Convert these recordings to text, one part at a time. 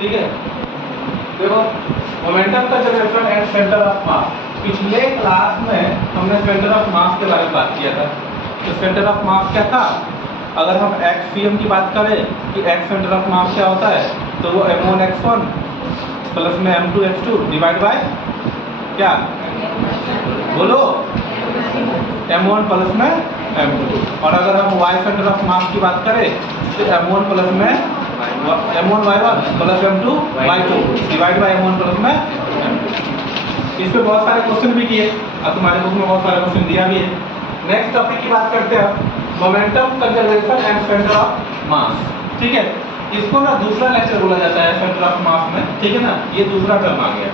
ठीक है, देखो momentum conservation and centre of mass. पिछले क्लास में हमने सेंटर ऑफ मास के बारे में बात किया था। तो सेंटर ऑफ मास क्या था? अगर हम एक्सपीएम की बात करें कि एक्स सेंटर ऑफ मास क्या होता है, तो वो m1 x1 प्लस में m2 x2 डिवाइड बाय क्या, बोलो, m1 प्लस में m2। और अगर हम y सेंटर ऑफ मास की बात करें तो m1 प्लस में m1 y1 plus m2 y2 divide by m1 plus में m2। इस पे बहुत सारे क्वेश्चन भी किए, अब तुम्हारे बुक में बहुत सारे क्वेश्चन दिया भी है। नेक्स्ट टॉपिक की बात करते हैं, momentum conservation and centre of mass. ठीक है, इसको ना दूसरा लेक्चर बोला जाता है सेंटर ऑफ मास में, ठीक है ना, ये दूसरा टर्म आ गया।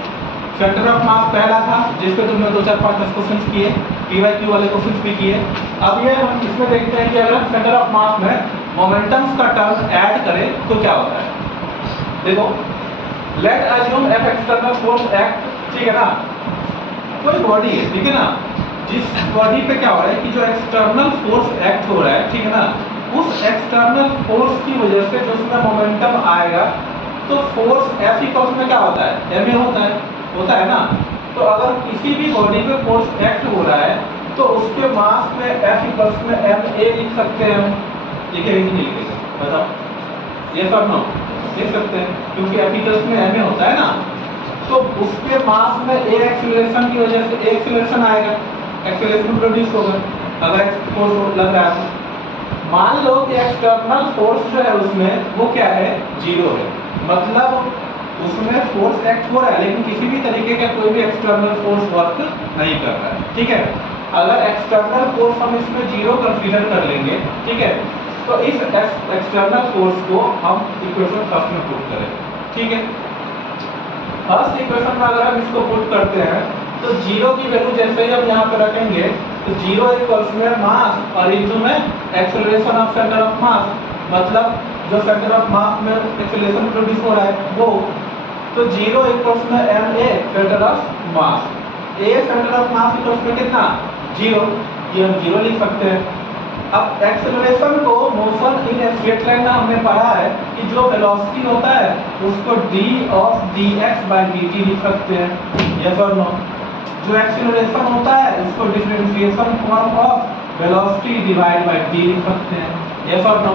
सेंटर ऑफ मास पहला था जिसपे तुमने 2 4 5 10 क्वेश्चन किए, पीवाईक्यू वाले क्वेश्चन भी किए। अब ये हम इसमें देखते हैं कि अगर सेंटर ऑफ मास में मोमेंटम्स का टर्म ऐड करें तो क्या होता है। देखो, late assume F external force act, ठीक है ना, कोई बॉडी है, ठीक है ना, जिस बॉडी पे क्या हो रहा है कि जो एक्सटर्नल फोर्स एक्ट हो रहा है, ठीक है ना, उस एक्सटर्नल फोर्स की वजह से जो उसमें मोमेंटम आएगा, तो फोर्स F इक्वल्स में क्या होता है, ma होता है ना। तो अगर किसी भी बॉडी पे फोर्स एक्ट हो रहा है तो उसके मास में F इक्वल्स में ma लिख सकते हैं हम। लिखे नहीं लिखेगा, बताओ, ये सब नो लिख सकते हैं क्योंकि F इक्वल्स में ma होता है ना। तो उसके मास में ए एक्सीलरेशन की वजह से ए एक्सीलरेशन आएगा, एक्सीलरेशन प्रोड्यूस होगा अगर फोर्स लग रहा है। मान लो कि एक्सटर्नल फोर्स जो है उसमें वो क्या है, 0 है, मतलब उसमें फोर्स एक्ट हो रहा है लेकिन किसी भी तरीके का कोई भी एक्सटर्नल फोर्स वर्क नहीं कर रहा है। ठीक है, अगर एक्सटर्नल फोर्स हम इसमें 0 कंसीडर कर लेंगे, ठीक है, तो इस एक्सटर्नल फोर्स को हम इक्वेशन फर्स्ट में पुट करेंगे। ठीक है, फर्स्ट इक्वेशन में अगर हम इसको पुट करते हैं तो 0 की वैल्यू जैसे ही हम यहाँ पे रखेंगे तो 0 इक्वल्स में मास और इनटू में acceleration of centre of mass, मतलब जो सेंटर ऑफ मास में एक्सेलरेशन प्रोड्यूस हो रहा है वो। तो 0 इक्वल्स में ma centre of mass, a centre of mass equals में कितना, 0, ये हम 0 लिख सकते हैं। अब एक्सेलरेशन को motion in a straight line में हमने पढ़ा है कि जो वेलोसिटी होता है उसको d of dx by dt लिख सकते हैं, यस और नो। जो एक्सेलरेशन होता है उसको differentiation form of velocity divide by d लिख सकते हैं, यस और नो।